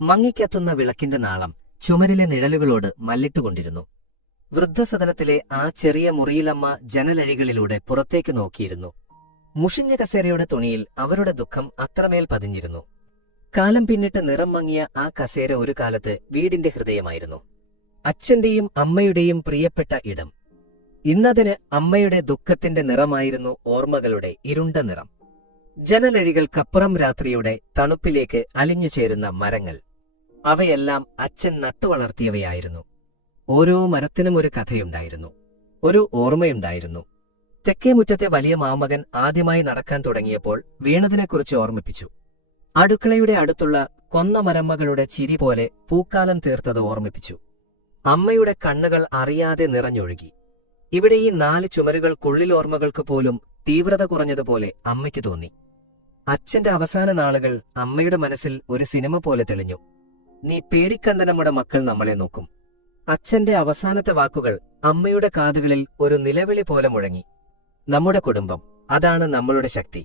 മങ്ങിക്കത്തുന്ന വിളക്കിന്റെ നാളം ചുമരിലെ നിഴലുകളോട് മല്ലിട്ടുകൊണ്ടിരുന്നു. വൃദ്ധസദനത്തിലെ ആ ചെറിയ മുറിയിലമ്മ ജനലഴികളിലൂടെ പുറത്തേക്ക് നോക്കിയിരുന്നു. മുഷിഞ്ഞ കസേരയുടെ തുണിയിൽ അവരുടെ ദുഃഖം അത്രമേൽ പതിഞ്ഞിരുന്നു. കാലം പിന്നിട്ട് നിറം മങ്ങിയ ആ കസേര ഒരു കാലത്ത് വീടിന്റെ ഹൃദയമായിരുന്നു, അച്ഛന്റെയും അമ്മയുടെയും പ്രിയപ്പെട്ട ഇടം. ഇന്നതിന് അമ്മയുടെ ദുഃഖത്തിന്റെ നിറമായിരുന്നു ഓർമ്മകളുടെ ഇരുണ്ട നിറം. ജനലഴികൾക്കപ്പുറം രാത്രിയുടെ തണുപ്പിലേക്ക് അലിഞ്ഞുചേരുന്ന മരങ്ങൾ, അവയെല്ലാം അച്ഛൻ നട്ടുവളർത്തിയവയായിരുന്നു. ഓരോ മരത്തിനും ഒരു കഥയുണ്ടായിരുന്നു, ഒരു ഓർമ്മയുണ്ടായിരുന്നു. തെക്കേ മുറ്റത്തെ വലിയ മാമകൻ ആദ്യമായി നടക്കാൻ തുടങ്ങിയപ്പോൾ വീണതിനെക്കുറിച്ച് ഓർമ്മിപ്പിച്ചു. അടുക്കളയുടെ അടുത്തുള്ള കൊന്ന മരമ്മകളുടെ ചിരി പോലെ പൂക്കാലം തീർത്തത് ഓർമ്മിപ്പിച്ചു. അമ്മയുടെ കണ്ണുകൾ അറിയാതെ നിറഞ്ഞൊഴുകി. ഇവിടെ ഈ 4 ചുമരുകൾക്കുള്ളിലോർമ്മകൾക്ക് പോലും തീവ്രത കുറഞ്ഞതുപോലെ അമ്മയ്ക്ക് തോന്നി. അച്ഛന്റെ അവസാന നാളുകൾ അമ്മയുടെ മനസ്സിൽ ഒരു സിനിമ പോലെ തെളിഞ്ഞു. നീ പേടിക്കണ്ട, നമ്മുടെ മക്കൾ നമ്മളെ നോക്കും. അച്ഛന്റെ അവസാനത്തെ വാക്കുകൾ അമ്മയുടെ കാതുകളിൽ ഒരു നിലവിളി പോലെ മുഴങ്ങി. നമ്മുടെ കുടുംബം, അതാണ് നമ്മളുടെ ശക്തി.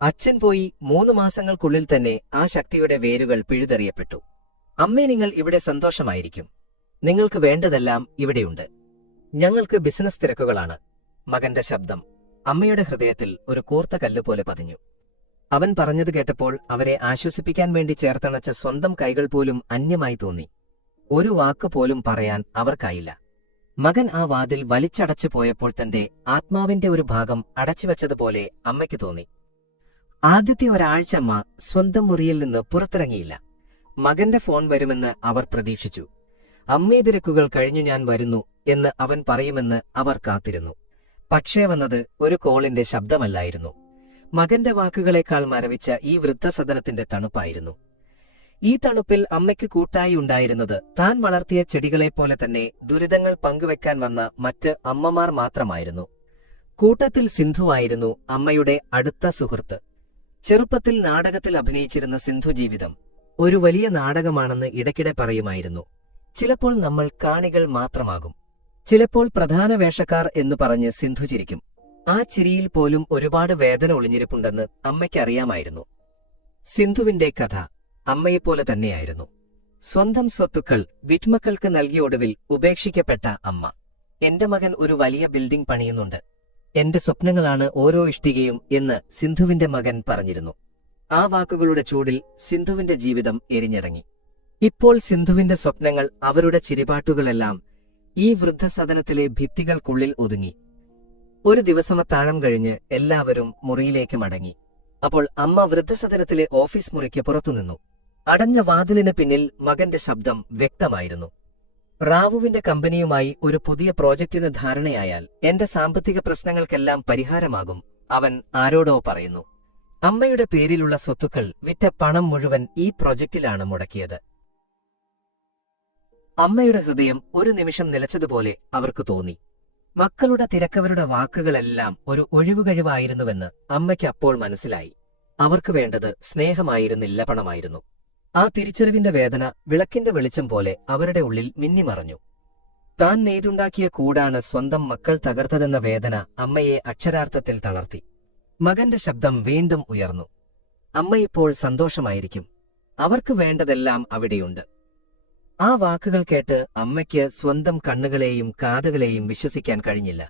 അച്ഛൻ പോയി 3 മാസങ്ങൾക്കുള്ളിൽ തന്നെ ആ ശക്തിയുടെ വേരുകൾ പിഴുതെറിയപ്പെട്ടു. അമ്മേ, നിങ്ങൾ ഇവിടെ സന്തോഷമായിരിക്കും. നിങ്ങൾക്ക് വേണ്ടതെല്ലാം ഇവിടെയുണ്ട്. ഞങ്ങൾക്ക് ബിസിനസ് തിരക്കുകളാണ്. മകന്റെ ശബ്ദം അമ്മയുടെ ഹൃദയത്തിൽ ഒരു കൂർത്ത കല്ലുപോലെ പതിഞ്ഞു. അവൻ പറഞ്ഞത് കേട്ടപ്പോൾ അവരെ ആശ്വസിപ്പിക്കാൻ വേണ്ടി ചേർത്തണച്ച സ്വന്തം കൈകൾ പോലും അന്യമായി തോന്നി. ഒരു വാക്ക് പോലും പറയാൻ അവർക്കായില്ല. മകൻ ആ വാതിൽ വലിച്ചടച്ചു പോയപ്പോൾ തന്റെ ആത്മാവിന്റെ ഒരു ഭാഗം അടച്ചുവെച്ചതുപോലെ അമ്മയ്ക്ക് തോന്നി. ആദ്യത്തെ ഒരാഴ്ച അമ്മ സ്വന്തം മുറിയിൽ നിന്ന് പുറത്തിറങ്ങിയില്ല. മകന്റെ ഫോൺ വരുമെന്ന് അവർ പ്രതീക്ഷിച്ചു. അമ്മേ, തിരക്കുകൾ കഴിഞ്ഞു, ഞാൻ വരുന്നു എന്ന് അവൻ പറയുമെന്ന് അവർ കാത്തിരുന്നു. പക്ഷേ വന്നത് ഒരു കോളിന്റെ ശബ്ദമല്ലായിരുന്നു. മകന്റെ വാക്കുകളെക്കാൾ മരവിച്ച ഈ വൃദ്ധസദനത്തിന്റെ തണുപ്പായിരുന്നു. ഈ തണുപ്പിൽ അമ്മയ്ക്ക് കൂട്ടായി ഉണ്ടായിരുന്നത് താൻ വളർത്തിയ ചെടികളെപ്പോലെ തന്നെ ദുരിതങ്ങൾ പങ്കുവെക്കാൻ വന്ന മറ്റ് അമ്മമാർ മാത്രമായിരുന്നു. കൂട്ടത്തിൽ സിന്ധുവായിരുന്നു അമ്മയുടെ അടുത്ത സുഹൃത്ത്. ചെറുപ്പത്തിൽ നാടകത്തിൽ അഭിനയിച്ചിരുന്ന സിന്ധു ജീവിതം ഒരു വലിയ നാടകമാണെന്ന് ഇടയ്ക്കിടെ പറയുമായിരുന്നു. ചിലപ്പോൾ നമ്മൾ കാണികൾ മാത്രമാകും, ചിലപ്പോൾ പ്രധാന വേഷക്കാർ എന്നു പറഞ്ഞ് സിന്ധു ചിരിക്കും. ആ ചിരിയിൽ പോലും ഒരുപാട് വേദന ഒളിഞ്ഞിരിപ്പുണ്ടെന്ന് അമ്മയ്ക്കറിയാമായിരുന്നു. സിന്ധുവിന്റെ കഥ അമ്മയെപ്പോലെ തന്നെയായിരുന്നു. സ്വന്തം സ്വത്തുക്കൾ വിറ്റ്മക്കൾക്ക് നൽകിയ ഒടുവിൽ ഉപേക്ഷിക്കപ്പെട്ട അമ്മ. എന്റെ മകൻ ഒരു വലിയ ബിൽഡിംഗ് പണിയുന്നുണ്ട്, എന്റെ സ്വപ്നങ്ങളാണ് ഓരോ ഇഷ്ടികയും എന്ന് സിന്ധുവിന്റെ മകൻ പറഞ്ഞിരുന്നു. ആ വാക്കുകളുടെ ചൂടിൽ സിന്ധുവിന്റെ ജീവിതം എരിഞ്ഞിറങ്ങി. ഇപ്പോൾ സിന്ധുവിന്റെ സ്വപ്നങ്ങൾ, അവരുടെ ചിരിപാട്ടുകളെല്ലാം ഈ വൃദ്ധസദനത്തിലെ ഭിത്തികൾക്കുള്ളിൽ ഒതുങ്ങി. ഒരു ദിവസമത്താഴം കഴിഞ്ഞ് എല്ലാവരും മുറിയിലേക്ക് മടങ്ങി. അപ്പോൾ അമ്മ വൃദ്ധസദനത്തിലെ ഓഫീസ് മുറിക്ക് പുറത്തുനിന്നു. അടഞ്ഞ വാതിലിന് പിന്നിൽ മകന്റെ ശബ്ദം വ്യക്തമായിരുന്നു. റാവുവിന്റെ കമ്പനിയുമായി ഒരു പുതിയ പ്രോജക്റ്റിന് ധാരണയായാൽ എന്റെ സാമ്പത്തിക പ്രശ്നങ്ങൾക്കെല്ലാം പരിഹാരമാകും, അവൻ ആരോടോ പറയുന്നു. അമ്മയുടെ പേരിലുള്ള സ്വത്തുക്കൾ വിറ്റ പണം മുഴുവൻ ഈ പ്രോജക്റ്റിലാണ് മുടക്കിയത്. അമ്മയുടെ ഹൃദയം ഒരു നിമിഷം നിലച്ചതുപോലെ അവർക്ക് തോന്നി. മക്കളുടെ തിരക്കവരുടെ വാക്കുകളെല്ലാം ഒരു ഒഴിവുകഴിവായിരുന്നുവെന്ന് അമ്മയ്ക്ക് അപ്പോൾ മനസ്സിലായി. അവർക്ക് വേണ്ടത് സ്നേഹമായിരുന്നില്ല, പണമായിരുന്നു. ആ തിരിച്ചറിവിന്റെ വേദന വിളക്കിന്റെ വെളിച്ചം പോലെ അവരുടെ ഉള്ളിൽ മിന്നിമറഞ്ഞു. താൻ നെയ്തുണ്ടാക്കിയ കൂടാണ് സ്വന്തം മക്കൾ തകർത്തതെന്ന വേദന അമ്മയെ അക്ഷരാർത്ഥത്തിൽ തളർത്തി. മകന്റെ ശബ്ദം വീണ്ടും ഉയർന്നു. അമ്മയിപ്പോൾ സന്തോഷമായിരിക്കും, അവർക്ക് വേണ്ടതെല്ലാം അവിടെയുണ്ട്. ആ വാക്കുകൾ കേട്ട് അമ്മയ്ക്ക് സ്വന്തം കണ്ണുകളെയും കാതുകളെയും വിശ്വസിക്കാൻ കഴിഞ്ഞില്ല.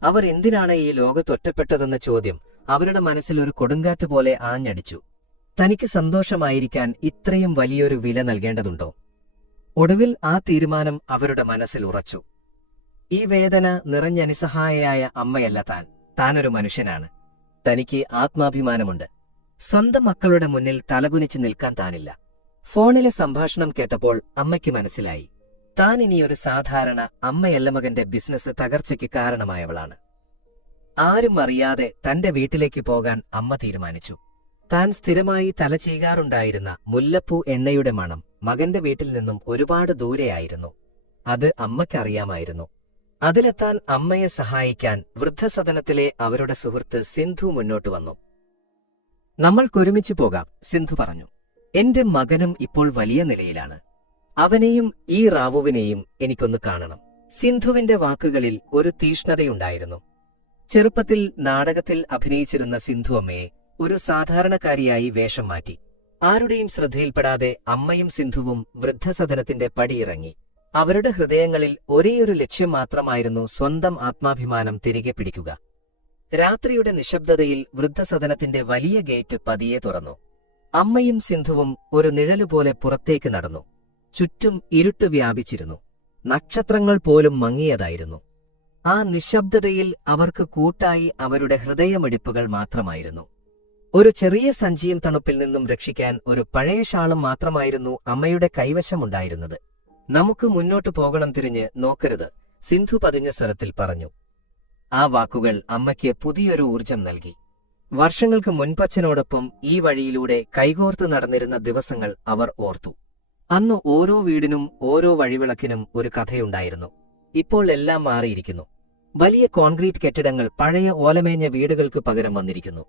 അവർ എന്തിനാണ് ഈ ലോകത്തൊറ്റപ്പെട്ടതെന്ന ചോദ്യം അവരുടെ മനസ്സിൽ ഒരു കൊടുങ്കാറ്റ് പോലെ ആഞ്ഞടിച്ചു. തനിക്ക് സന്തോഷമായിരിക്കാൻ ഇത്രയും വലിയൊരു വില നൽകേണ്ടതുണ്ടോ? ഒടുവിൽ ആ തീരുമാനം അവരുടെ മനസ്സിൽ ഉറച്ചു. ഈ വേദന നിറഞ്ഞ നിസ്സഹായയായ അമ്മയല്ല താനൊരു മനുഷ്യനാണ്. തനിക്ക് ആത്മാഭിമാനമുണ്ട്. സ്വന്തം മക്കളുടെ മുന്നിൽ തലകുനിച്ച് നിൽക്കാൻ താനില്ല. ഫോണിലെ സംഭാഷണം കേട്ടപ്പോൾ അമ്മയ്ക്ക് മനസ്സിലായി, താൻ ഇനിയൊരു സാധാരണ അമ്മയല്ല, മകന്റെ ബിസിനസ് തകർച്ചയ്ക്ക് കാരണമായവളാണ്. ആരും അറിയാതെ തന്റെ വീട്ടിലേക്ക് പോകാൻ അമ്മ തീരുമാനിച്ചു. താൻ സ്ഥിരമായി തല ചെയ്യാറുണ്ടായിരുന്ന മുല്ലപ്പൂ എണ്ണയുടെ മണം മകന്റെ വീട്ടിൽ നിന്നും ഒരുപാട് ദൂരെയായിരുന്നു. അത് അമ്മയ്ക്കറിയാമായിരുന്നു. അതിലെത്താൻ അമ്മയെ സഹായിക്കാൻ വൃദ്ധസദനത്തിലെ അവരുടെ സുഹൃത്ത് സിന്ധു മുന്നോട്ട് വന്നു. നമ്മൾക്കൊരുമിച്ച് പോകാം, സിന്ധു പറഞ്ഞു. എന്റെ മകനും ഇപ്പോൾ വലിയ നിലയിലാണ്. അവനെയും ഈ റാവുവിനെയും എനിക്കൊന്ന് കാണണം. സിന്ധുവിന്റെ വാക്കുകളിൽ ഒരു തീഷ്ണതയുണ്ടായിരുന്നു. ചെറുപ്പത്തിൽ നാടകത്തിൽ അഭിനയിച്ചിരുന്ന സിന്ധു അമ്മയെ ഒരു സാധാരണക്കാരിയായി വേഷം മാറ്റി. ആരുടെയും ശ്രദ്ധയിൽപ്പെടാതെ അമ്മയും സിന്ധുവും വൃദ്ധസദനത്തിന്റെ പടിയിറങ്ങി. അവരുടെ ഹൃദയങ്ങളിൽ ഒരേയൊരു ലക്ഷ്യം മാത്രമായിരുന്നു സ്വന്തം ആത്മാഭിമാനം തിരികെ പിടിക്കുക. രാത്രിയുടെ നിശബ്ദതയിൽ വൃദ്ധസദനത്തിന്റെ വലിയ ഗേറ്റ് പതിയെ തുറന്നു. അമ്മയും സിന്ധുവും ഒരു നിഴലുപോലെ പുറത്തേക്ക് നടന്നു. ചുറ്റും ഇരുട്ട് വ്യാപിച്ചിരുന്നു. നക്ഷത്രങ്ങൾ പോലും മങ്ങിയതായിരുന്നു. ആ നിശബ്ദതയിൽ അവർക്ക് കൂട്ടായി അവരുടെ ഹൃദയമിടിപ്പുകൾ മാത്രമായിരുന്നു. ഒരു ചെറിയ സഞ്ചിയും തണുപ്പിൽ നിന്നും രക്ഷിക്കാൻ ഒരു പഴയ ഷാളും മാത്രമായിരുന്നു അമ്മയുടെ കൈവശമുണ്ടായിരുന്നത്. നമുക്ക് മുന്നോട്ടു പോകണം, തിരിഞ്ഞ് നോക്കരുത്, സിന്ധു പതിഞ്ഞ സ്വരത്തിൽ പറഞ്ഞു. ആ വാക്കുകൾ അമ്മയ്ക്ക് പുതിയൊരു ഊർജം നൽകി. വർഷങ്ങൾക്ക് മുൻപച്ഛനോടൊപ്പം ഈ വഴിയിലൂടെ കൈകോർത്ത് നടന്നിരുന്ന ദിവസങ്ങൾ അവർ ഓർത്തു. അന്ന് ഓരോ വീടിനും ഓരോ വഴിവിളക്കിനും ഒരു കഥയുണ്ടായിരുന്നു. ഇപ്പോൾ എല്ലാം മാറിയിരിക്കുന്നു. വലിയ കോൺക്രീറ്റ് കെട്ടിടങ്ങൾ പഴയ ഓലമേഞ്ഞ വീടുകൾക്ക് പകരം വന്നിരിക്കുന്നു.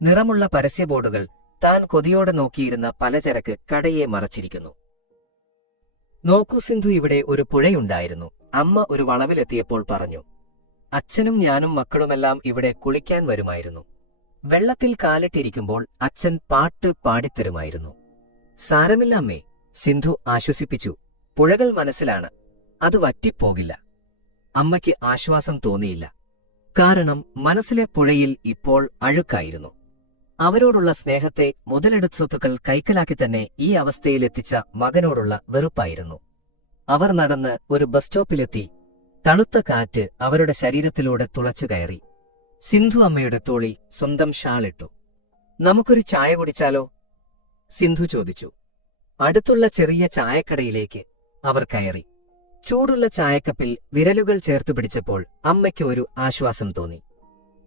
നിറമുള്ള പരസ്യ ബോർഡുകൾ താൻ കൊതിയോടെ നോക്കിയിരുന്ന പലചരക്ക് കടയെ മറച്ചിരിക്കുന്നു. നോക്കൂ സിന്ധു, ഇവിടെ ഒരു പുഴയുണ്ടായിരുന്നു, അമ്മ ഒരു വളവിലെത്തിയപ്പോൾ പറഞ്ഞു. അച്ഛനും ഞാനും മക്കളുമെല്ലാം ഇവിടെ കുളിക്കാൻ വരുമായിരുന്നു. വെള്ളത്തിൽ കാലിട്ടിരിക്കുമ്പോൾ അച്ഛൻ പാട്ട് പാടിത്തരുമായിരുന്നു. സാരമില്ല അമ്മേ, സിന്ധു ആശ്വസിപ്പിച്ചു. പുഴകൾ മനസ്സിലാണ്, അത് വറ്റിപ്പോകില്ല. അമ്മയ്ക്ക് ആശ്വാസം തോന്നിയില്ല. കാരണം മനസ്സിലെ പുഴയിൽ ഇപ്പോൾ അഴുക്കായിരുന്നു. അവരോടുള്ള സ്നേഹത്തെ മുതലെടുത്തുകൾ കൈക്കലാക്കി തന്നെ ഈ അവസ്ഥയിലെത്തിച്ച മകനോടുള്ള വെറുപ്പായിരുന്നു. അവർ നടന്ന് ഒരു ബസ് സ്റ്റോപ്പിലെത്തി. തണുത്ത കാറ്റ് അവരുടെ ശരീരത്തിലൂടെ തുളച്ചു കയറി. സിന്ധു അമ്മയുടെ തോളിൽ സ്വന്തം ഷാളിട്ടു. നമുക്കൊരു ചായ കുടിച്ചാലോ? സിന്ധു ചോദിച്ചു. അടുത്തുള്ള ചെറിയ ചായക്കടയിലേക്ക് അവർ കയറി. ചൂടുള്ള ചായക്കപ്പിൽ വിരലുകൾ ചേർത്തു പിടിച്ചപ്പോൾ അമ്മയ്ക്ക് ഒരു ആശ്വാസം തോന്നി.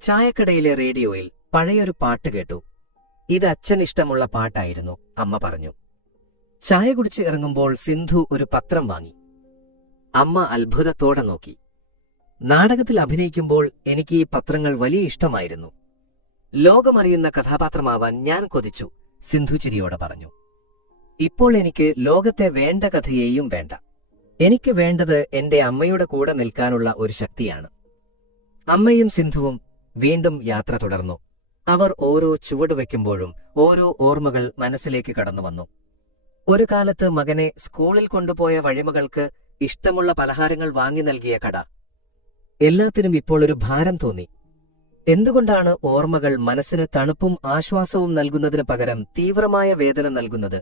ചായക്കടയിലെ റേഡിയോയിൽ പഴയൊരു പാട്ട് കേട്ടു. ഇത് അച്ഛനിഷ്ടമുള്ള പാട്ടായിരുന്നു, അമ്മ പറഞ്ഞു. ചായ കുടിച്ച് ഇറങ്ങുമ്പോൾ സിന്ധു ഒരു പത്രം വാങ്ങി. അമ്മ അത്ഭുതത്തോടെ നോക്കി. നാടകത്തിൽ അഭിനയിക്കുമ്പോൾ എനിക്ക് ഈ പത്രങ്ങൾ വലിയ ഇഷ്ടമായിരുന്നു. ലോകമറിയുന്ന കഥാപാത്രമാവാൻ ഞാൻ കൊതിച്ചു, സിന്ധു ചിരിയോടെ പറഞ്ഞു. ഇപ്പോൾ എനിക്ക് ലോകത്തെ വേണ്ട കഥയെയും വേണ്ട. എനിക്ക് വേണ്ടത് എന്റെ അമ്മയുടെ കൂടെ നിൽക്കാനുള്ള ഒരു ശക്തിയാണ്. അമ്മയും സിന്ധുവും വീണ്ടും യാത്ര തുടർന്നു. അവർ ഓരോ ചുവടുവെക്കുമ്പോഴും ഓരോ ഓർമ്മകൾ മനസ്സിലേക്ക് കടന്നുവന്നു. ഒരു കാലത്ത് മകനെ സ്കൂളിൽ കൊണ്ടുപോയ വഴിമകൾക്ക് ഇഷ്ടമുള്ള പലഹാരങ്ങൾ വാങ്ങി നൽകിയ കട. എല്ലാത്തിനും ഇപ്പോൾ ഒരു ഭാരം തോന്നി. എന്തുകൊണ്ടാണ് ഓർമ്മകൾ മനസ്സിന് തണുപ്പും ആശ്വാസവും നൽകുന്നതിന് പകരം തീവ്രമായ വേദന നൽകുന്നത്?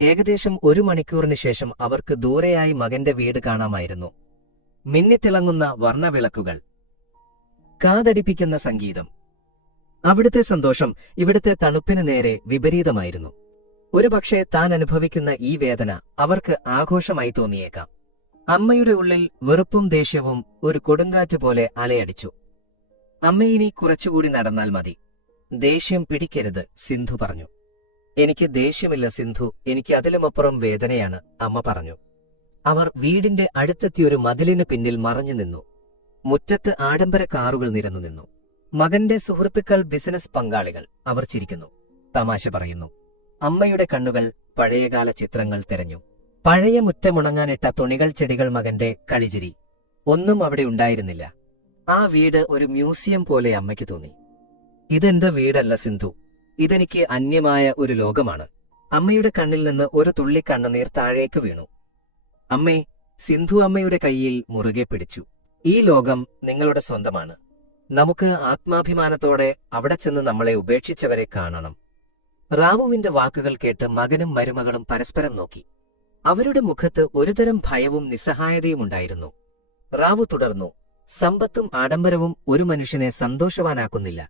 ഏകദേശം 1 മണിക്കൂറിന് ശേഷം അവർക്ക് ദൂരെയായി മകന്റെ വീട് കാണാമായിരുന്നു. മിന്നിത്തിളങ്ങുന്ന വർണ്ണവിളക്കുകൾ, കാതടിപ്പിക്കുന്ന സംഗീതം. അവിടുത്തെ സന്തോഷം ഇവിടുത്തെ തണുപ്പിന് നേരെ വിപരീതമായിരുന്നു. ഒരുപക്ഷെ താൻ അനുഭവിക്കുന്ന ഈ വേദന അവർക്ക് ആഘോഷമായി തോന്നിയേക്കാം. അമ്മയുടെ ഉള്ളിൽ വെറുപ്പും ദേഷ്യവും ഒരു കൊടുങ്കാറ്റ് പോലെ അലയടിച്ചു. അമ്മയിനി കുറച്ചുകൂടി നടന്നാൽ മതി. ദേഷ്യം പിടിക്കരുത്, സിന്ധു പറഞ്ഞു. എനിക്ക് ദേഷ്യമില്ല സിന്ധു, എനിക്ക് അതിലുമപ്പുറം വേദനയാണ്, അമ്മ പറഞ്ഞു. അവർ വീടിന്റെ അടുത്തെത്തിയൊരു മതിലിന് പിന്നിൽ മറഞ്ഞു നിന്നു. മുറ്റത്ത് ആഡംബര കാറുകൾ നിരന്നു നിന്നു. മകന്റെ സുഹൃത്തുക്കൾ, ബിസിനസ് പങ്കാളികൾ. അവർ ചിരിക്കുന്നു, തമാശ പറയുന്നു. അമ്മയുടെ കണ്ണുകൾ പഴയകാല ചിത്രങ്ങൾ തെരഞ്ഞു. പഴയ മുറ്റമുണങ്ങാനിട്ട തുണികൾ, ചെടികൾ, മകന്റെ കളിചിരി. ഒന്നും അവിടെ ഉണ്ടായിരുന്നില്ല. ആ വീട് ഒരു മ്യൂസിയം പോലെ അമ്മയ്ക്ക് തോന്നി. ഇതെന്റെ വീടല്ല സിന്ധു, ഇതെനിക്ക് അന്യമായ ഒരു ലോകമാണ്. അമ്മയുടെ കണ്ണിൽ നിന്ന് ഒരു തുള്ളി കണ്ണുനീർ താഴേക്ക് വീണു. അമ്മേ, സിന്ധു അമ്മയുടെ കൈയിൽ മുറുകെ പിടിച്ചു. ഈ ലോകം നിങ്ങളുടെ സ്വന്തമാണ്. നമുക്ക് ആത്മാഭിമാനത്തോടെ അവിടെ ചെന്ന് നമ്മളെ ഉപേക്ഷിച്ചവരെ കാണണം. റാവുവിന്റെ വാക്കുകൾ കേട്ട് മകനും മരുമകളും പരസ്പരം നോക്കി. അവരുടെ മുഖത്ത് ഒരുതരം ഭയവും നിസ്സഹായതയും ഉണ്ടായിരുന്നു. റാവു തുടർന്നു. സമ്പത്തും ആഡംബരവും ഒരു മനുഷ്യനെ സന്തോഷവാനാക്കുന്നില്ല.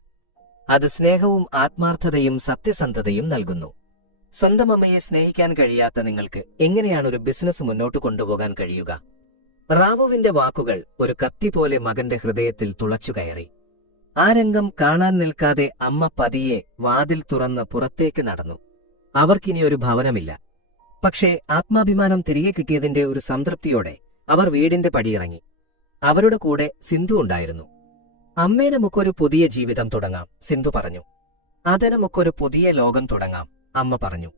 അത് സ്നേഹവും ആത്മാർത്ഥതയും സത്യസന്ധതയും നൽകുന്നു. സ്വന്തം അമ്മയെ സ്നേഹിക്കാൻ കഴിയാത്ത നിങ്ങൾക്ക് എങ്ങനെയാണ് ഒരു ബിസിനസ് മുന്നോട്ട് കൊണ്ടുപോകാൻ കഴിയുക? റാവുവിന്റെ വാക്കുകൾ ഒരു കത്തി പോലെ മകന്റെ ഹൃദയത്തിൽ തുളച്ചുകയറി. ആ രംഗം കാണാൻ നിൽക്കാതെ അമ്മ പതിയെ വാതിൽ തുറന്ന് പുറത്തേക്ക് നടന്നു. അവർക്കിനിയൊരു ഭവനമില്ല. പക്ഷേ ആത്മാഭിമാനം തിരികെ കിട്ടിയതിന്റെ ഒരു സംതൃപ്തിയോടെ അവർ വീടിന്റെ പടിയിറങ്ങി. അവരുടെ കൂടെ സിന്ധു ഉണ്ടായിരുന്നു. അമ്മേ, നമുക്കൊരു പുതിയ ജീവിതം തുടങ്ങാം, സിന്ധു പറഞ്ഞു. അതെ, നമുക്കൊരു പുതിയ ലോകം തുടങ്ങാം, അമ്മ പറഞ്ഞു.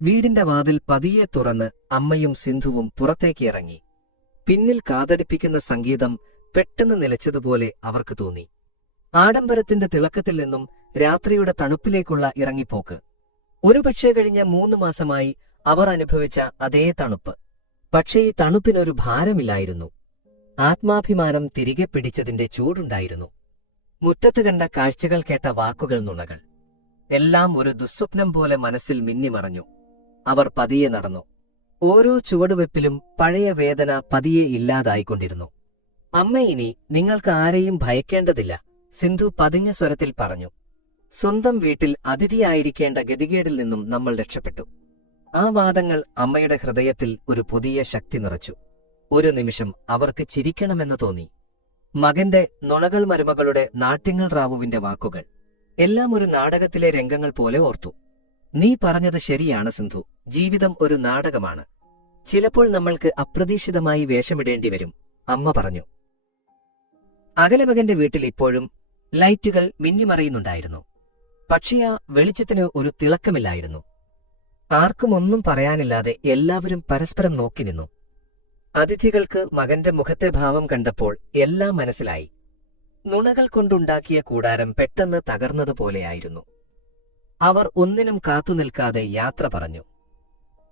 വീടിന്റെ വാതിൽ പതിയെ തുറന്ന് അമ്മയും സിന്ധുവും പുറത്തേക്ക് ഇറങ്ങി. പിന്നിൽ കാതടിപ്പിക്കുന്ന സംഗീതം പെട്ടെന്ന് നിലച്ചതുപോലെ അവർക്ക് തോന്നി. ആഡംബരത്തിന്റെ തിളക്കത്തിൽ നിന്നും രാത്രിയുടെ തണുപ്പിലേക്കുള്ള ഇറങ്ങിപ്പോക്ക്. ഒരുപക്ഷേ കഴിഞ്ഞ 3 മാസമായി അവർ അനുഭവിച്ച അതേ തണുപ്പ്. പക്ഷേ ഈ തണുപ്പിനൊരു ഭാരമില്ലായിരുന്നു. ആത്മാഭിമാനം തിരികെ പിടിച്ചതിന്റെ ചൂടുണ്ടായിരുന്നു. മുറ്റത്ത് കണ്ട കാഴ്ചകൾ, കേട്ട വാക്കുകൾ, നുണകൾ എല്ലാം ഒരു ദുസ്വപ്നം പോലെ മനസ്സിൽ മിന്നിമറഞ്ഞു. അവർ പതിയെ നടന്നു. ഓരോ ചുവടുവെപ്പിലും പഴയ വേദന പതിയെ ഇല്ലാതായിക്കൊണ്ടിരുന്നു. അമ്മ, ഇനി നിങ്ങൾക്ക് ആരെയും ഭയക്കേണ്ടതില്ല, സിന്ധു പതിഞ്ഞ സ്വരത്തിൽ പറഞ്ഞു. സ്വന്തം വീട്ടിൽ അതിഥിയായിരിക്കേണ്ട ഗതികേടിൽ നിന്നും നമ്മൾ രക്ഷപ്പെട്ടു. ആ വാദങ്ങൾ അമ്മയുടെ ഹൃദയത്തിൽ ഒരു പുതിയ ശക്തി നിറച്ചു. ഒരു നിമിഷം അവർക്ക് ചിരിക്കണമെന്ന് തോന്നി. മകന്റെ നുണകൾ, മരുമകളുടെ നാട്യങ്ങൾ, റാവുവിന്റെ വാക്കുകൾ എല്ലാം ഒരു നാടകത്തിലെ രംഗങ്ങൾ പോലെ ഓർത്തു. നീ പറഞ്ഞത് ശരിയാണ് സിന്ധു, ജീവിതം ഒരു നാടകമാണ്. ചിലപ്പോൾ നമ്മൾക്ക് അപ്രതീക്ഷിതമായി വേഷമിടേണ്ടി വരും, അമ്മ പറഞ്ഞു. അകലെ മകന്റെ വീട്ടിൽ ഇപ്പോഴും ലൈറ്റുകൾ മിന്നിമറയുന്നുണ്ടായിരുന്നു. പക്ഷേ ആ വെളിച്ചത്തിന് ഒരു തിളക്കമില്ലായിരുന്നു. ആർക്കും ഒന്നും പറയാനില്ലാതെ എല്ലാവരും പരസ്പരം നോക്കി നിന്നു. അതിഥികൾക്ക് മകന്റെ മുഖത്തെ ഭാവം കണ്ടപ്പോൾ എല്ലാം മനസ്സിലായി. നുണകൾ കൊണ്ടുണ്ടാക്കിയ കൂടാരം പെട്ടെന്ന് തകർന്നതുപോലെയായിരുന്നു. അവർ ഒന്നിനും കാത്തുനിൽക്കാതെ യാത്ര പറഞ്ഞു.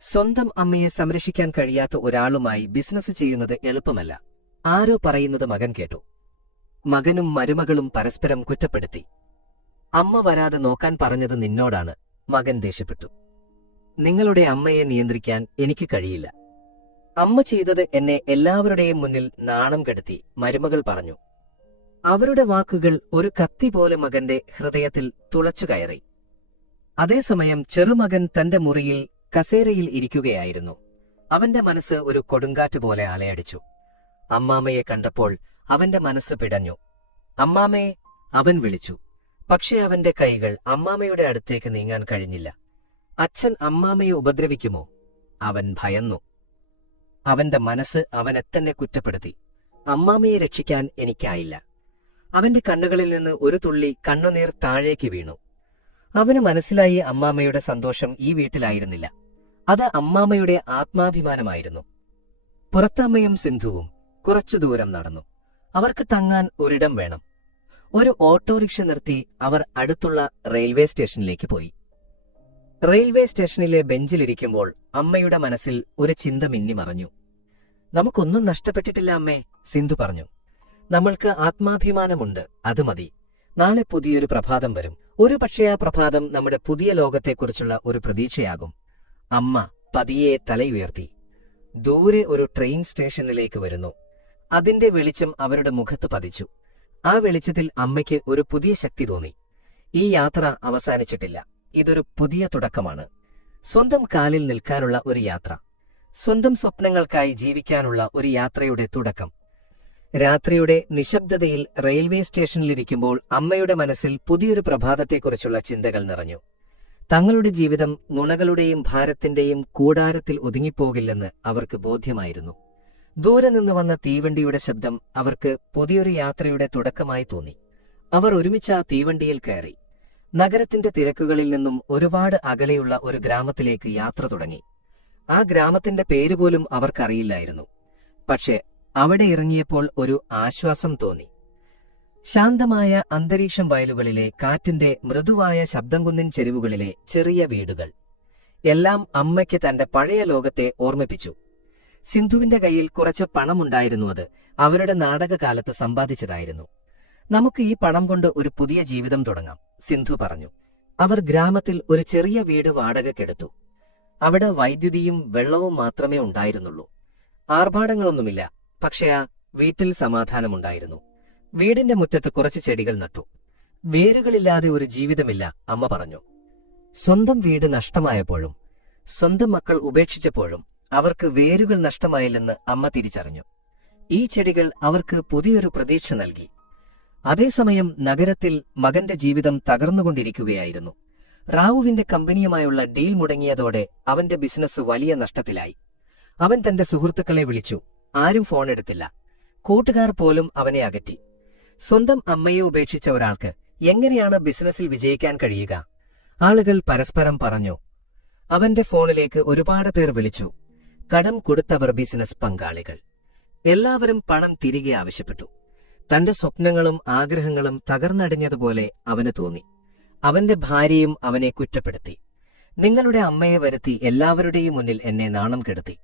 സ്വന്തം അമ്മയെ സംരക്ഷിക്കാൻ കഴിയാത്ത ഒരാളുമായി ബിസിനസ് ചെയ്യുന്നത് എളുപ്പമല്ല. ആരോ പറയുന്നത് മകൻ കേട്ടു. മകനും മരുമകളും പരസ്പരം കുറ്റപ്പെടുത്തി. അമ്മ വരാതെ നോക്കാൻ പറഞ്ഞത് നിന്നോടാണ്, മകൻ ദേഷ്യപ്പെട്ടു. നിങ്ങളുടെ അമ്മയെ നിയന്ത്രിക്കാൻ എനിക്ക് കഴിയില്ല. അമ്മ ചെയ്തത് എന്നെ എല്ലാവരുടെയും മുന്നിൽ നാണം കെടുത്തി, മരുമകൾ പറഞ്ഞു. അവരുടെ വാക്കുകൾ ഒരു കത്തി പോലെ മകന്റെ ഹൃദയത്തിൽ തുളച്ചുകയറി. അതേസമയം ചെറുമകൻ തന്റെ മുറിയിൽ കസേരയിൽ ഇരിക്കുകയായിരുന്നു. അവന്റെ മനസ്സ് ഒരു കൊടുങ്കാറ്റ് പോലെ അലയടിച്ചു. അമ്മാമ്മയെ കണ്ടപ്പോൾ അവന്റെ മനസ്സ് പിടഞ്ഞു. അമ്മാമ്മയെ അവൻ വിളിച്ചു. പക്ഷേ അവന്റെ കൈകൾ അമ്മാമ്മയുടെ അടുത്തേക്ക് നീങ്ങാൻ കഴിഞ്ഞില്ല. അച്ഛൻ അമ്മാമ്മയെ ഉപദ്രവിക്കുമോ? അവൻ ഭയന്നു. അവന്റെ മനസ്സ് അവനെ തന്നെ കുറ്റപ്പെടുത്തി. അമ്മാമ്മയെ രക്ഷിക്കാൻ എനിക്കായില്ല. അവന്റെ കണ്ണുകളിൽ നിന്ന് ഒരു തുള്ളി കണ്ണുനീർ താഴേക്ക് വീണു. അവന് മനസ്സിലായി, അമ്മാമ്മയുടെ സന്തോഷം ഈ വീട്ടിലായിരുന്നില്ല, അത് അമ്മാമ്മയുടെ ആത്മാഭിമാനമായിരുന്നു. പുറത്തമ്മയും സിന്ധുവും കുറച്ചു ദൂരം നടന്നു. അവർക്ക് തങ്ങാൻ ഒരിടം വേണം. ഒരു ഓട്ടോറിക്ഷ നിർത്തി അവർ അടുത്തുള്ള റെയിൽവേ സ്റ്റേഷനിലേക്ക് പോയി. റെയിൽവേ സ്റ്റേഷനിലെ ബെഞ്ചിലിരിക്കുമ്പോൾ അമ്മയുടെ മനസ്സിൽ ഒരു ചിന്ത മിന്നിമറഞ്ഞു. നമുക്കൊന്നും നഷ്ടപ്പെട്ടിട്ടില്ല അമ്മേ, സിന്ധു പറഞ്ഞു. നമ്മൾക്ക് ആത്മാഭിമാനമുണ്ട്, അത് മതി. നാളെ പുതിയൊരു പ്രഭാതം വരും. ഒരു പക്ഷേ ആ പ്രഭാതം നമ്മുടെ പുതിയ ലോകത്തെക്കുറിച്ചുള്ള ഒരു പ്രതീക്ഷയാകും. അമ്മ പതിയെ തലയുയർത്തി. ദൂരെ ഒരു ട്രെയിൻ സ്റ്റേഷനിലേക്ക് വരുന്നു. അതിന്റെ വെളിച്ചം അവരുടെ മുഖത്ത് പതിച്ചു. ആ വെളിച്ചത്തിൽ അമ്മയ്ക്ക് ഒരു പുതിയ ശക്തി തോന്നി. ഈ യാത്ര അവസാനിച്ചിട്ടില്ല, ഇതൊരു പുതിയ തുടക്കമാണ്. സ്വന്തം കാലിൽ നിൽക്കാനുള്ള ഒരു യാത്ര, സ്വന്തം സ്വപ്നങ്ങൾക്കായി ജീവിക്കാനുള്ള ഒരു യാത്രയുടെ തുടക്കം. രാത്രിയുടെ നിശബ്ദതയിൽ റെയിൽവേ സ്റ്റേഷനിലിരിക്കുമ്പോൾ അമ്മയുടെ മനസ്സിൽ പുതിയൊരു പ്രഭാതത്തെക്കുറിച്ചുള്ള ചിന്തകൾ നിറഞ്ഞു. തങ്ങളുടെ ജീവിതം നുണകളുടെയും ഭാരത്തിന്റെയും കൂടാരത്തിൽ ഒതുങ്ങിപ്പോകില്ലെന്ന് അവർക്ക് ബോധ്യമായിരുന്നു. ദൂരെ നിന്ന് വന്ന തീവണ്ടിയുടെ ശബ്ദം അവർക്ക് പുതിയൊരു യാത്രയുടെ തുടക്കമായി തോന്നി. അവർ ഒരുമിച്ച് ആ തീവണ്ടിയിൽ കയറി. നഗരത്തിന്റെ തിരക്കുകളിൽ നിന്നും ഒരുപാട് അകലെയുള്ള ഒരു ഗ്രാമത്തിലേക്ക് യാത്ര തുടങ്ങി. ആ ഗ്രാമത്തിന്റെ പേരുപോലും അവർക്കറിയില്ലായിരുന്നു. പക്ഷെ അവിടെ ഇറങ്ങിയപ്പോൾ ഒരു ആശ്വാസം തോന്നി. ശാന്തമായ അന്തരീക്ഷം, വയലുകളിലെ കാറ്റിന്റെ മൃദുവായ ശബ്ദം, കുന്നിൻ ചെരിവുകളിലെ ചെറിയ വീടുകൾ എല്ലാം അമ്മയ്ക്ക് തന്റെ പഴയ ലോകത്തെ ഓർമ്മിപ്പിച്ചു. സിന്ധുവിന്റെ കയ്യിൽ കുറച്ച് പണമുണ്ടായിരുന്നു. അത് അവരുടെ നാടകകാലത്ത് സമ്പാദിച്ചതായിരുന്നു. നമുക്ക് ഈ പണം കൊണ്ട് ഒരു പുതിയ ജീവിതം തുടങ്ങാം, സിന്ധു പറഞ്ഞു. അവർ ഗ്രാമത്തിൽ ഒരു ചെറിയ വീട് വാടകയ്ക്കെടുത്തു. അവിടെ വൈദ്യുതിയും വെള്ളവും മാത്രമേ ഉണ്ടായിരുന്നുള്ളൂ. ആർഭാടങ്ങളൊന്നുമില്ല. പക്ഷേ ആ വീട്ടിൽ സമാധാനമുണ്ടായിരുന്നു. വീടിന്റെ മുറ്റത്ത് കുറച്ച് ചെടികൾ നട്ടു. വേരുകളില്ലാതെ ഒരു ജീവിതമില്ല, അമ്മ പറഞ്ഞു. സ്വന്തം വീട് നഷ്ടമായപ്പോഴും സ്വന്തം മക്കൾ ഉപേക്ഷിച്ചപ്പോഴും അവർക്ക് വേരുകൾ നഷ്ടമായില്ലെന്ന് അമ്മ തിരിച്ചറിഞ്ഞു. ഈ ചെടികൾ അവർക്ക് പുതിയൊരു പ്രതീക്ഷ നൽകി. അതേസമയം നഗരത്തിൽ മകന്റെ ജീവിതം തകർന്നുകൊണ്ടിരിക്കുകയായിരുന്നു. റാവുവിന്റെ കമ്പനിയുമായുള്ള ഡീൽ മുടങ്ങിയതോടെ അവന്റെ ബിസിനസ് വലിയ നഷ്ടത്തിലായി. അവൻ തന്റെ സുഹൃത്തുക്കളെ വിളിച്ചു. ആരും ഫോൺ എടുത്തില്ല. കൂട്ടുകാർ പോലും അവനെ അകറ്റി. സ്വന്തം അമ്മയെ ഉപേക്ഷിച്ച ഒരാൾക്ക് എങ്ങനെയാണ് ബിസിനസ്സിൽ വിജയിക്കാൻ കഴിയുക? ആളുകൾ പരസ്പരം പറഞ്ഞു. അവന്റെ ഫോണിലേക്ക് ഒരുപാട് പേർ വിളിച്ചു. കടം കൊടുത്തവർ ബിസിനസ് പങ്കാളികൾ. എല്ലാവരും പണം തിരികെ ആവശ്യപ്പെട്ടു. തന്റെ സ്വപ്നങ്ങളും ആഗ്രഹങ്ങളും തകർന്നടിഞ്ഞതുപോലെ അവന് തോന്നി. അവന്റെ ഭാര്യയും അവനെ കുറ്റപ്പെടുത്തി. നിങ്ങളുടെ അമ്മയെ വരുത്തി എല്ലാവരുടെയും മുന്നിൽ എന്നെ നാണം കെടുത്തി.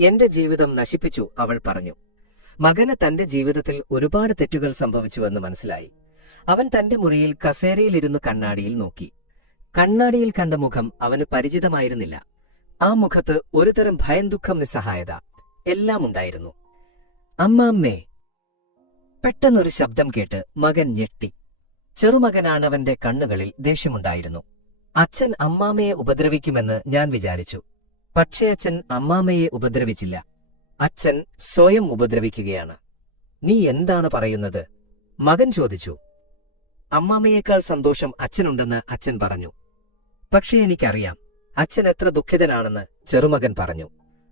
എന്റെ ജീവിതം നശിപ്പിച്ചു, അവൾ പറഞ്ഞു. മകന് തന്റെ ജീവിതത്തിൽ ഒരുപാട് തെറ്റുകൾ സംഭവിച്ചുവെന്ന് മനസ്സിലായി. അവൻ തന്റെ മുറിയിൽ കസേരയിലിരുന്ന് കണ്ണാടിയിൽ നോക്കി. കണ്ണാടിയിൽ കണ്ട മുഖം അവന് പരിചിതമായിരുന്നില്ല. ആ മുഖത്ത് ഒരുതരം ഭയം, ദുഃഖം, നിസ്സഹായത എല്ലാം ഉണ്ടായിരുന്നു. അമ്മാമ്മേ! പെട്ടെന്നൊരു ശബ്ദം കേട്ട് മകൻ ഞെട്ടി. ചെറുമകനാണവന്റെ കണ്ണുകളിൽ ദേഷ്യമുണ്ടായിരുന്നു. അച്ഛൻ അമ്മാമ്മയെ ഉപദ്രവിക്കുമെന്ന് ഞാൻ വിചാരിച്ചു. പക്ഷേ അച്ഛൻ അമ്മാമ്മയെ ഉപദ്രവിച്ചില്ല. അച്ഛൻ സ്വയം ഉപദ്രവിക്കുകയാണ്. നീ എന്താണ് പറയുന്നത്? മകൻ ചോദിച്ചു. അമ്മാമ്മയേക്കാൾ സന്തോഷം അച്ഛനുണ്ടെന്ന് അച്ഛൻ പറഞ്ഞു. പക്ഷേ എനിക്കറിയാം അച്ഛൻ എത്ര ദുഃഖിതനാണെന്ന്, ചെറുമകൻ പറഞ്ഞു.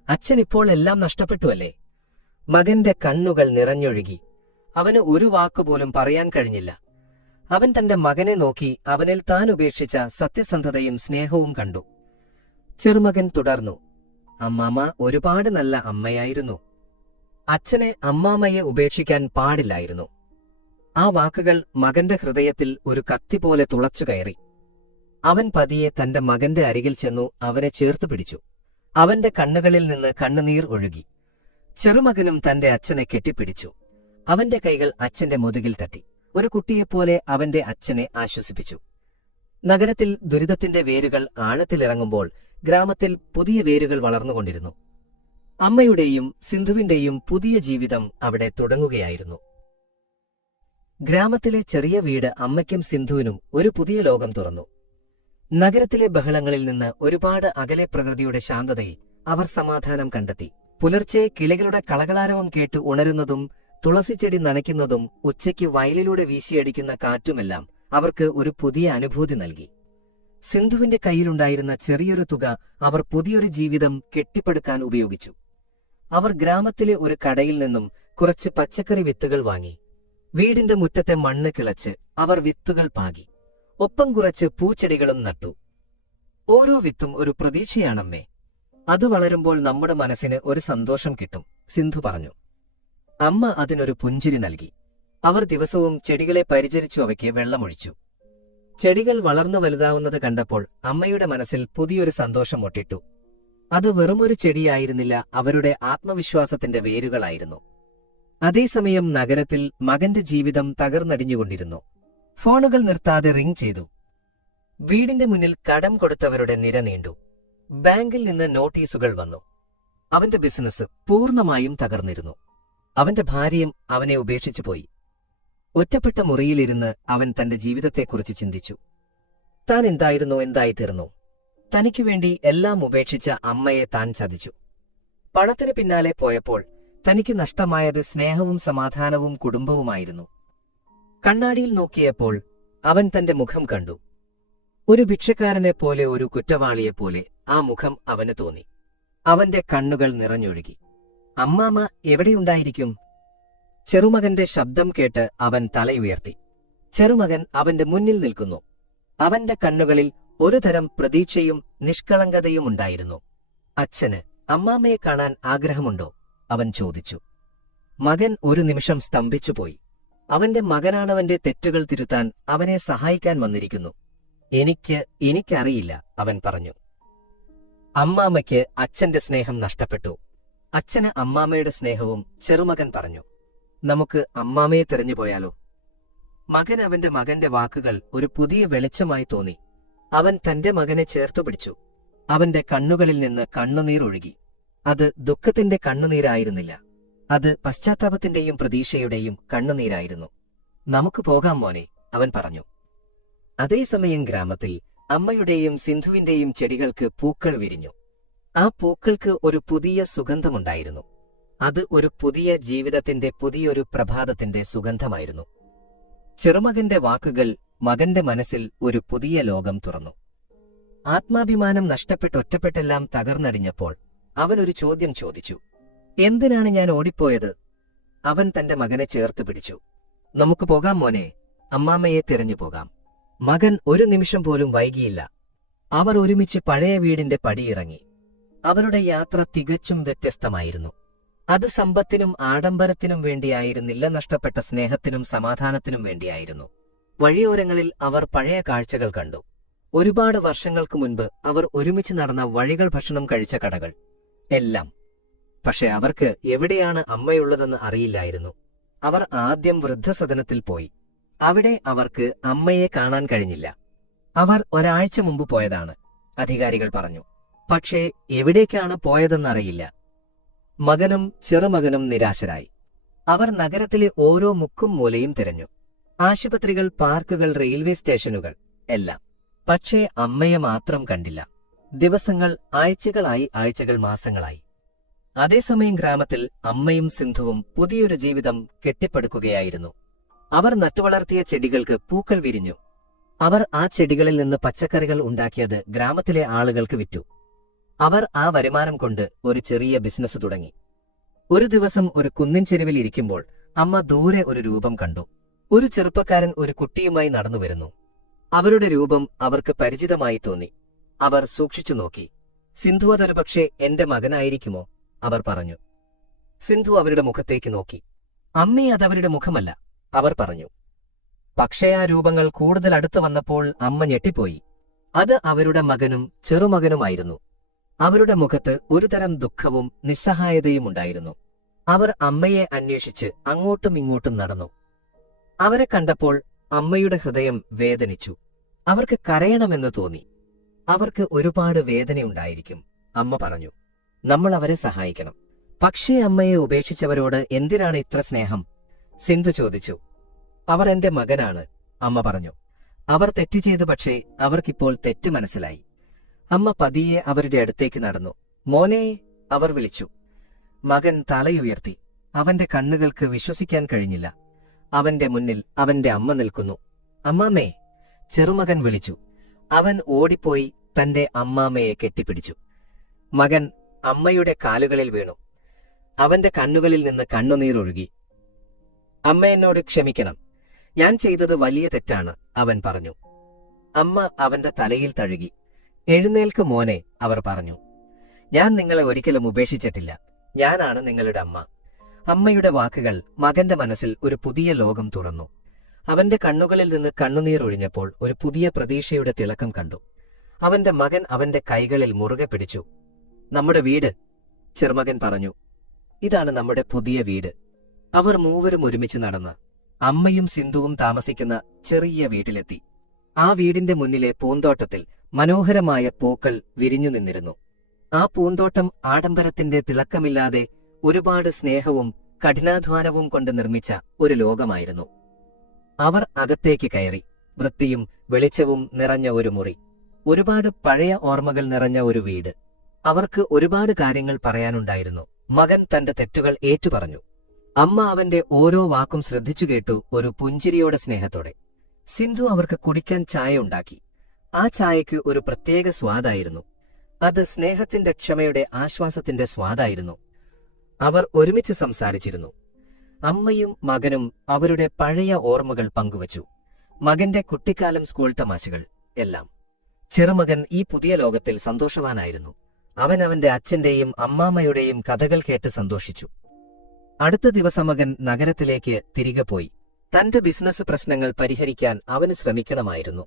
അച്ഛൻ ഇപ്പോൾ എല്ലാം നഷ്ടപ്പെട്ടുവല്ലേ? മകന്റെ കണ്ണുകൾ നിറഞ്ഞൊഴുകി. അവന് ഒരു വാക്കുപോലും പറയാൻ കഴിഞ്ഞില്ല. അവൻ തന്റെ മകനെ നോക്കി അവനിൽ താൻ ഉപേക്ഷിച്ച സത്യസന്ധതയും സ്നേഹവും കണ്ടു. ചെറുമകൻ തുടർന്നു. അമ്മാമ്മ ഒരുപാട് നല്ല അമ്മയായിരുന്നു. അച്ഛനെ അമ്മാമ്മയെ ഉപേക്ഷിക്കാൻ പാടില്ലായിരുന്നു. ആ വാക്കുകൾ മകന്റെ ഹൃദയത്തിൽ ഒരു കത്തി പോലെ തുളച്ചു കയറി. അവൻ പതിയെ തന്റെ മകന്റെ അരികിൽ ചെന്നു അവനെ ചേർത്തു പിടിച്ചു. അവന്റെ കണ്ണുകളിൽ നിന്ന് കണ്ണുനീർ ഒഴുകി. ചെറുമകനും തന്റെ അച്ഛനെ കെട്ടിപ്പിടിച്ചു. അവന്റെ കൈകൾ അച്ഛന്റെ മുതുകിൽ തട്ടി. ഒരു കുട്ടിയെപ്പോലെ അവന്റെ അച്ഛനെ ആശ്വസിപ്പിച്ചു. നഗരത്തിൽ ദുരിതത്തിന്റെ വേരുകൾ ആഴത്തിലിറങ്ങുമ്പോൾ ഗ്രാമത്തിൽ പുതിയ വേരുകൾ വളർന്നുകൊണ്ടിരുന്നു. അമ്മയുടെയും സിന്ധുവിന്റെയും പുതിയ ജീവിതം അവിടെ തുടങ്ങുകയായിരുന്നു. ഗ്രാമത്തിലെ ചെറിയ വീട് അമ്മയ്ക്കും സിന്ധുവിനും ഒരു പുതിയ ലോകം തുറന്നു. നഗരത്തിലെ ബഹളങ്ങളിൽ നിന്ന് ഒരുപാട് അകലെ പ്രകൃതിയുടെ ശാന്തതയിൽ അവർ സമാധാനം കണ്ടെത്തി. പുലർച്ചെ കിളികളുടെ കളകളാരവം കേട്ട് ഉണരുന്നതും തുളസിച്ചെടി നനയ്ക്കുന്നതും ഉച്ചയ്ക്ക് വയലിലൂടെ വീശിയടിക്കുന്ന കാറ്റുമെല്ലാം അവർക്ക് ഒരു പുതിയ അനുഭൂതി നൽകി. സിന്ധുവിന്റെ കയ്യിലുണ്ടായിരുന്ന ചെറിയൊരു തുക അവർ പുതിയൊരു ജീവിതം കെട്ടിപ്പടുക്കാൻ ഉപയോഗിച്ചു. അവർ ഗ്രാമത്തിലെ ഒരു കടയിൽ നിന്നും കുറച്ച് പച്ചക്കറി വിത്തുകൾ വാങ്ങി. വീടിന്റെ മുറ്റത്തെ മണ്ണ് കിളച്ച് അവർ വിത്തുകൾ പാകി. ഒപ്പം കുറച്ച് പൂച്ചെടികളും നട്ടു. ഓരോ വിത്തും ഒരു പ്രതീക്ഷയാണമ്മേ. അത് വളരുമ്പോൾ നമ്മുടെ മനസ്സിന് ഒരു സന്തോഷം കിട്ടും, സിന്ധു പറഞ്ഞു. അമ്മ അതിനൊരു പുഞ്ചിരി നൽകി. അവർ ദിവസവും ചെടികളെ പരിചരിച്ചു അവയ്ക്ക് വെള്ളമൊഴിച്ചു. ചെടികൾ വളർന്നു വലുതാവുന്നത് കണ്ടപ്പോൾ അമ്മയുടെ മനസ്സിൽ പുതിയൊരു സന്തോഷം ഒട്ടിട്ടു. അത് വെറുമൊരു ചെടിയായിരുന്നില്ല, അവരുടെ ആത്മവിശ്വാസത്തിന്റെ വേരുകളായിരുന്നു. അതേസമയം നഗരത്തിൽ മകന്റെ ജീവിതം തകർന്നടിഞ്ഞുകൊണ്ടിരുന്നു. ഫോണുകൾ നിർത്താതെ റിംഗ് ചെയ്തു. വീടിന്റെ മുന്നിൽ കടം കൊടുത്തവരുടെ നിര നീണ്ടു. ബാങ്കിൽ നിന്ന് നോട്ടീസുകൾ വന്നു. അവന്റെ ബിസിനസ് പൂർണ്ണമായും തകർന്നിരുന്നു. അവന്റെ ഭാര്യയും അവനെ ഉപേക്ഷിച്ചു പോയി. ഒറ്റപ്പെട്ട മുറിയിലിരുന്ന് അവൻ തന്റെ ജീവിതത്തെക്കുറിച്ച് ചിന്തിച്ചു. താൻ എന്തായിത്തീർന്നു? തനിക്കു വേണ്ടി എല്ലാം ഉപേക്ഷിച്ച അമ്മയെ താൻ ചതിച്ചു. പണത്തിന് പിന്നാലെ പോയപ്പോൾ തനിക്ക് നഷ്ടമായത് സ്നേഹവും സമാധാനവും കുടുംബവുമായിരുന്നു. കണ്ണാടിയിൽ നോക്കിയപ്പോൾ അവൻ തന്റെ മുഖം കണ്ടു. ഒരു ഭിക്ഷക്കാരനെപ്പോലെ, ഒരു കുറ്റവാളിയെപ്പോലെ ആ മുഖം അവന് തോന്നി. അവന്റെ കണ്ണുകൾ നിറഞ്ഞൊഴുകി. അമ്മാമ്മ എവിടെയുണ്ടായിരിക്കും? ചെറുമകന്റെ ശബ്ദം കേട്ട് അവൻ തലയുയർത്തി. ചെറുമകൻ അവന്റെ മുന്നിൽ നിൽക്കുന്നു. അവന്റെ കണ്ണുകളിൽ ഒരുതരം പ്രതീക്ഷയും നിഷ്കളങ്കതയും ഉണ്ടായിരുന്നു. അച്ഛന് അമ്മാമ്മയെ കാണാൻ ആഗ്രഹമുണ്ടോ? അവൻ ചോദിച്ചു. മകൻ ഒരു നിമിഷം സ്തംഭിച്ചുപോയി. അവന്റെ മകനാണവന്റെ തെറ്റുകൾ തിരുത്താൻ അവനെ സഹായിക്കാൻ വന്നിരിക്കുന്നു. എനിക്കറിയില്ല, അവൻ പറഞ്ഞു. അമ്മാമ്മയ്ക്ക് അച്ഛന്റെ സ്നേഹം നഷ്ടപ്പെട്ടു. അച്ഛന് അമ്മാമ്മയുടെ സ്നേഹവും. ചെറുമകൻ പറഞ്ഞു. നമുക്ക് അമ്മാമ്മയെ തെരഞ്ഞുപോയാലോ? മകൻ അവന്റെ മകന്റെ വാക്കുകൾ ഒരു പുതിയ വെളിച്ചമായി തോന്നി. അവൻ തന്റെ മകനെ ചേർത്തുപിടിച്ചു. അവന്റെ കണ്ണുകളിൽ നിന്ന് കണ്ണുനീർ ഒഴുകി. അത് ദുഃഖത്തിന്റെ കണ്ണുനീരായിരുന്നില്ല, അത് പശ്ചാത്താപത്തിന്റെയും പ്രതീക്ഷയുടെയും കണ്ണുനീരായിരുന്നു. നമുക്ക് പോകാം മോനെ, അവൻ പറഞ്ഞു. അതേസമയം ഗ്രാമത്തിൽ അമ്മയുടെയും സിന്ധുവിന്റെയും ചെടികൾക്ക് പൂക്കൾ വിരിഞ്ഞു. ആ പൂക്കൾക്ക് ഒരു പുതിയ സുഗന്ധമുണ്ടായിരുന്നു. അത് ഒരു പുതിയ ജീവിതത്തിന്റെ, പുതിയൊരു പ്രഭാതത്തിന്റെ സുഗന്ധമായിരുന്നു. ചെറുമകന്റെ വാക്കുകൾ മകന്റെ മനസ്സിൽ ഒരു പുതിയ ലോകം തുറന്നു. ആത്മാഭിമാനം ഒറ്റപ്പെട്ടെല്ലാം തകർന്നടിഞ്ഞപ്പോൾ അവനൊരു ചോദ്യം ചോദിച്ചു. എന്തിനാണ് ഞാൻ ഓടിപ്പോയത്? അവൻ തന്റെ മകനെ ചേർത്ത് പിടിച്ചു. നമുക്ക് പോകാം മോനെ, അമ്മാമ്മയെ തിരഞ്ഞു പോകാം. മകൻ ഒരു നിമിഷം പോലും വൈകിയില്ല. അവർ ഒരുമിച്ച് പഴയ വീടിന്റെ പടിയിറങ്ങി. അവരുടെ യാത്ര തികച്ചും വ്യത്യസ്തമായിരുന്നു. അത് സമ്പത്തിനും ആഡംബരത്തിനും വേണ്ടിയായിരുന്നില്ല, നഷ്ടപ്പെട്ട സ്നേഹത്തിനും സമാധാനത്തിനും വേണ്ടിയായിരുന്നു. വഴിയോരങ്ങളിൽ അവർ പഴയ കാഴ്ചകൾ കണ്ടു. ഒരുപാട് വർഷങ്ങൾക്ക് മുൻപ് അവർ ഒരുമിച്ച് നടന്ന വഴികൾ ഭക്ഷണം കഴിച്ച കടകൾ എല്ലാം. പക്ഷെ അവർക്ക് എവിടെയാണ് അമ്മയുള്ളതെന്ന് അറിയില്ലായിരുന്നു. അവർ ആദ്യം വൃദ്ധസദനത്തിൽ പോയി. അവിടെ അവർക്ക് അമ്മയെ കാണാൻ കഴിഞ്ഞില്ല. അവർ ഒരാഴ്ച മുമ്പ് പോയതാണ്, അധികാരികൾ പറഞ്ഞു. പക്ഷേ എവിടേക്കാണ് പോയതെന്നറിയില്ല. മകനും ചെറുമകനും നിരാശരായി. അവർ നഗരത്തിലെ ഓരോ മുക്കും മൂലയും തിരഞ്ഞു. ആശുപത്രികൾ, പാർക്കുകൾ, റെയിൽവേ സ്റ്റേഷനുകൾ എല്ലാം. പക്ഷേ അമ്മയെ മാത്രം കണ്ടില്ല. ദിവസങ്ങൾ ആഴ്ചകൾ മാസങ്ങളായി. അതേസമയം ഗ്രാമത്തിൽ അമ്മയും സിന്ധുവും പുതിയൊരു ജീവിതം കെട്ടിപ്പടുക്കുകയായിരുന്നു. അവർ നട്ടുവളർത്തിയ ചെടികൾക്ക് പൂക്കൾ വിരിഞ്ഞു. അവർ ആ ചെടികളിൽ നിന്ന് പച്ചക്കറികൾ ഉണ്ടാക്കിയത് ഗ്രാമത്തിലെ ആളുകൾക്ക് വിറ്റു. അവർ ആ വരുമാനം കൊണ്ട് ഒരു ചെറിയ ബിസിനസ് തുടങ്ങി. ഒരു ദിവസം ഒരു കുന്നിൻ ചെരുവിൽ ഇരിക്കുമ്പോൾ അമ്മ ദൂരെ ഒരു രൂപം കണ്ടു. ഒരു ചെറുപ്പക്കാരൻ ഒരു കുട്ടിയുമായി നടന്നുവരുന്നു. അവരുടെ രൂപം അവർക്ക് പരിചിതമായി തോന്നി. അവർ സൂക്ഷിച്ചു നോക്കി. സിന്ധു, അതൊരു പക്ഷേ എന്റെ മകനായിരിക്കുമോ? അവർ പറഞ്ഞു. സിന്ധു അവരുടെ മുഖത്തേക്ക് നോക്കി. അമ്മേ, അതവരുടെ മുഖമല്ല, അവർ പറഞ്ഞു. പക്ഷേ ആ രൂപങ്ങൾ കൂടുതൽ അടുത്തു വന്നപ്പോൾ അമ്മ ഞെട്ടിപ്പോയി. അത് അവരുടെ മകനും ചെറുമകനുമായിരുന്നു. അവരുടെ മുഖത്ത് ഒരുതരം ദുഃഖവും നിസ്സഹായതയും ഉണ്ടായിരുന്നു. അവർ അമ്മയെ അന്വേഷിച്ച് അങ്ങോട്ടും ഇങ്ങോട്ടും നടന്നു. അവരെ കണ്ടപ്പോൾ അമ്മയുടെ ഹൃദയം വേദനിച്ചു. അവർക്ക് കരയണമെന്ന് തോന്നി. അവർക്ക് ഒരുപാട് വേദനയുണ്ടായിരിക്കും. അമ്മ പറഞ്ഞു, നമ്മൾ അവരെ സഹായിക്കണം. പക്ഷേ അമ്മയെ ഉപേക്ഷിച്ചവരോട് എന്തിനാണ് ഇത്ര സ്നേഹം? സിന്ധു ചോദിച്ചു. അവർ എന്റെ മകനാണ്, അമ്മ പറഞ്ഞു. അവർ തെറ്റ് ചെയ്തു, പക്ഷേ അവർക്കിപ്പോൾ തെറ്റ് മനസ്സിലായി. അമ്മ പതിയെ അവരുടെ അടുത്തേക്ക് നടന്നു. മോനെ, അവർ വിളിച്ചു. മകൻ തലയുയർത്തി. അവന്റെ കണ്ണുകൾക്ക് വിശ്വസിക്കാൻ കഴിഞ്ഞില്ല. അവന്റെ മുന്നിൽ അവന്റെ അമ്മ നിൽക്കുന്നു. അമ്മാമ്മേ, ചെറുമകൻ വിളിച്ചു. അവൻ ഓടിപ്പോയി തന്റെ അമ്മാമ്മയെ കെട്ടിപ്പിടിച്ചു. മകൻ അമ്മയുടെ കാലുകളിൽ വീണു. അവന്റെ കണ്ണുകളിൽ നിന്ന് കണ്ണുനീരൊഴുകി. അമ്മ എന്നോട് ക്ഷമിക്കണം, ഞാൻ ചെയ്തത് വലിയ തെറ്റാണ്, അവൻ പറഞ്ഞു. അമ്മ അവന്റെ തലയിൽ തഴുകി. എഴുന്നേൽക്ക് മോനെ, അവർ പറഞ്ഞു. ഞാൻ നിങ്ങളെ ഒരിക്കലും ഉപേക്ഷിച്ചിട്ടില്ല. ഞാനാണ് നിങ്ങളുടെ അമ്മ. അമ്മയുടെ വാക്കുകൾ മകന്റെ മനസ്സിൽ ഒരു പുതിയ ലോകം തുറന്നു. അവന്റെ കണ്ണുകളിൽ നിന്ന് കണ്ണുനീർ ഒഴിഞ്ഞപ്പോൾ ഒരു പുതിയ പ്രതീക്ഷയുടെ തിളക്കം കണ്ടു. അവന്റെ മകൻ അവന്റെ കൈകളിൽ മുറുകെ പിടിച്ചു. നമ്മുടെ വീട്, ചെറുമകൻ പറഞ്ഞു. ഇതാണ് നമ്മുടെ പുതിയ വീട്. അവർ മൂവരും ഒരുമിച്ച് നടന്ന് അമ്മയും സിന്ധുവും താമസിക്കുന്ന ചെറിയ വീട്ടിലെത്തി. ആ വീടിന്റെ മുന്നിലെ പൂന്തോട്ടത്തിൽ മനോഹരമായ പൂക്കൾ വിരിഞ്ഞു നിന്നിരുന്നു. ആ പൂന്തോട്ടം ആഡംബരത്തിന്റെ തിളക്കമില്ലാതെ ഒരുപാട് സ്നേഹവും കഠിനാധ്വാനവും കൊണ്ട് നിർമ്മിച്ച ഒരു ലോകമായിരുന്നു. അവർ അകത്തേക്ക് കയറി. വൃത്തിയും വെളിച്ചവും നിറഞ്ഞ ഒരു മുറി, ഒരുപാട് പഴയ ഓർമ്മകൾ നിറഞ്ഞ ഒരു വീട്. അവർക്ക് ഒരുപാട് കാര്യങ്ങൾ പറയാനുണ്ടായിരുന്നു. മകൻ തന്റെ തെറ്റുകൾ ഏറ്റുപറഞ്ഞു. അമ്മ അവന്റെ ഓരോ വാക്കും ശ്രദ്ധിച്ചു കേട്ടു, ഒരു പുഞ്ചിരിയോടെ, സ്നേഹത്തോടെ. സിന്ധു അവർക്ക് കുടിക്കാൻ ചായ ഉണ്ടാക്കി. ആ ചായയ്ക്ക് ഒരു പ്രത്യേക സ്വാദായിരുന്നു. അത് സ്നേഹത്തിന്റെ, ക്ഷമയുടെ, ആശ്വാസത്തിന്റെ സ്വാദായിരുന്നു. അവർ ഒരുമിച്ച് സംസാരിച്ചിരുന്നു. അമ്മയും മകനും അവരുടെ പഴയ ഓർമ്മകൾ പങ്കുവച്ചു. മകന്റെ കുട്ടിക്കാലം, സ്കൂൾ തമാശകൾ എല്ലാം. ചെറുമകൻ ഈ പുതിയ ലോകത്തിൽ സന്തോഷവാനായിരുന്നു. അവൻ അവന്റെ അച്ഛന്റെയും അമ്മാമ്മയുടെയും കഥകൾ കേട്ട് സന്തോഷിച്ചു. അടുത്ത ദിവസം മകൻ നഗരത്തിലേക്ക് തിരികെ പോയി. തന്റെ ബിസിനസ് പ്രശ്നങ്ങൾ പരിഹരിക്കാൻ അവന് ശ്രമിക്കണമായിരുന്നു.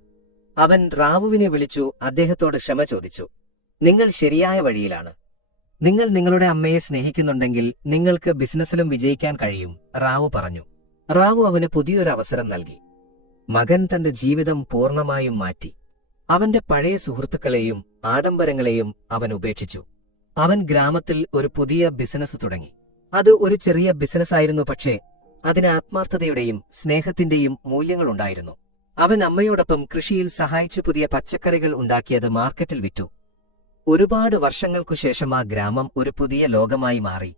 അവൻ റാവുവിനെ വിളിച്ചു അദ്ദേഹത്തോട് ക്ഷമ ചോദിച്ചു. നിങ്ങൾ ശരിയായ വഴിയിലാണ്. നിങ്ങൾ നിങ്ങളുടെ അമ്മയെ സ്നേഹിക്കുന്നുണ്ടെങ്കിൽ നിങ്ങൾക്ക് ബിസിനസ്സിലും വിജയിക്കാൻ കഴിയും, റാവു പറഞ്ഞു. റാവു അവന് പുതിയൊരു അവസരം നൽകി. മകൻ തന്റെ ജീവിതം പൂർണ്ണമായും മാറ്റി. അവന്റെ പഴയ സുഹൃത്തുക്കളെയും ആഡംബരങ്ങളെയും അവൻ ഉപേക്ഷിച്ചു. അവൻ ഗ്രാമത്തിൽ ഒരു പുതിയ ബിസിനസ് തുടങ്ങി. അത് ഒരു ചെറിയ ബിസിനസ്സായിരുന്നു, പക്ഷേ അതിന് ആത്മാർത്ഥതയുടെയും സ്നേഹത്തിന്റെയും മൂല്യങ്ങളുണ്ടായിരുന്നു. അവൻ അമ്മയോടൊപ്പം കൃഷിയിൽ സഹായിച്ചു പുതിയ പച്ചക്കറികൾ ഉണ്ടാക്കിയത് മാർക്കറ്റിൽ വിറ്റു. ഒരുപാട് വർഷങ്ങൾക്കു ശേഷം ആ ഗ്രാമം ഒരു പുതിയ ലോകമായി മാറി.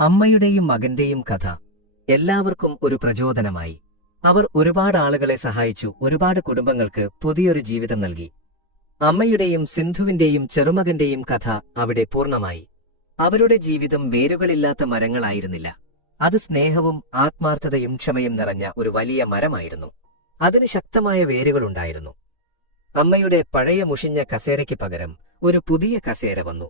അമ്മയുടെയും മകന്റെയും കഥ എല്ലാവർക്കും ഒരു പ്രചോദനമായി. അവർ ഒരുപാട് ആളുകളെ സഹായിച്ചു, ഒരുപാട് കുടുംബങ്ങൾക്ക് പുതിയൊരു ജീവിതം നൽകി. അമ്മയുടെയും സിന്ധുവിന്റെയും ചെറുമകന്റെയും കഥ അവിടെ പൂർണ്ണമായി. അവരുടെ ജീവിതം വേരുകളില്ലാത്ത മരങ്ങളായിരുന്നില്ല. അത് സ്നേഹവും ആത്മാർത്ഥതയും ക്ഷമയും നിറഞ്ഞ ഒരു വലിയ മരമായിരുന്നു. അതിന് ശക്തമായ വേരുകളുണ്ടായിരുന്നു. അമ്മയുടെ പഴയ മുഷിഞ്ഞ കസേരയ്ക്ക് പകരം ഒരു പുതിയ കസേര വന്നു.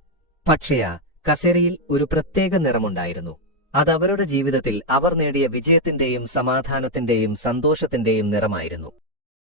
പക്ഷേ ആ കസേരയിൽ ഒരു പ്രത്യേക നിറമുണ്ടായിരുന്നു. അത് അവരുടെ ജീവിതത്തിൽ അവർ നേടിയ വിജയത്തിന്റെയും സമാധാനത്തിന്റെയും സന്തോഷത്തിന്റെയും നിറമായിരുന്നു.